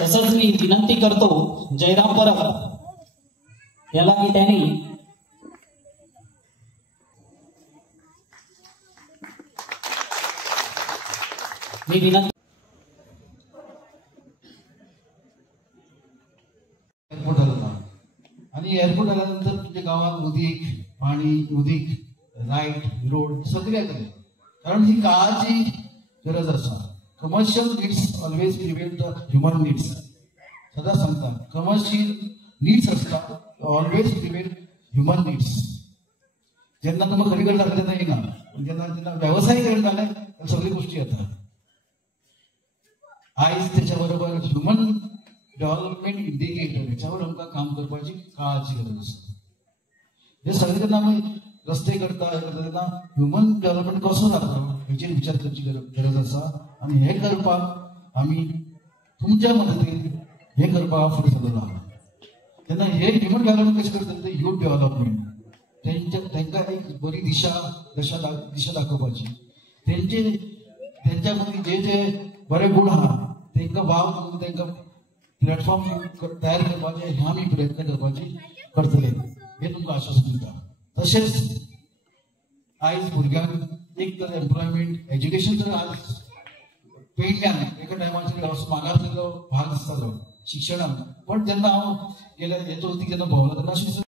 तसंच मी विनंती करतो जयराम परब याला की त्यांनी मी विनंती एअरपोर्ट आला आणि एअरपोर्ट आल्यानंतर तुमच्या गावात उदीक पाणी उदीक लाईट रोड सगळे येतले कारण ही काळाची गरज आसा. Commercial needs always prevent the human needs. सदा सांगता कमर्शियल नीड्स असतात ऑलवेज प्रिव्हेंट ह्युमन नीड्स. जेन्ना तुमकां खरी गरज लागता तेन्ना येना जेन्ना जेन्ना व्यवसाय गरज जाले तेन्ना सगळ्यो गोष्टी येतात. आयज त्याच्या बरोबर ह्युमन डेव्हलपमेंट इंडिकेटर याच्यावर आमकां काम करपाची काळाची गरज आसा. हे सगळे जेन्ना आमी रस्ते करता तेन्ना ह्युमन डेव्हलपमेंट कसो जाता हेचेर विचार करची गरज आसा आणि हे करपाक आमी तुमच्या मदतीन हे करपाक फुडें सरलेलो आहा. तेन्ना हे ह्युमन डेव्हलपमेंट कशें करता यूथ डेव्हलपमेंट तांकां एक बरी दिशा दाखोवपाची. त्यांच्या मदीं जे जे बरे गुण आहा तांकां वाव करून तांकां प्लॅटफॉर्म तयार करपाचे हे आमी प्रयत्न करपाचे करतले हे तुमकां आश्वासन दिता. तशेंच आयज भुरग्यांक एक तर एम्प्लॉयमेंट एज्युकेशन तर आज पयल्यान एका टायमाचेर मागासलेलो भाग आसतालो शिक्षणांत. पण जेन्ना हांव गेल्या हे चवथीक जेन्ना भोंवलो तेन्ना अशें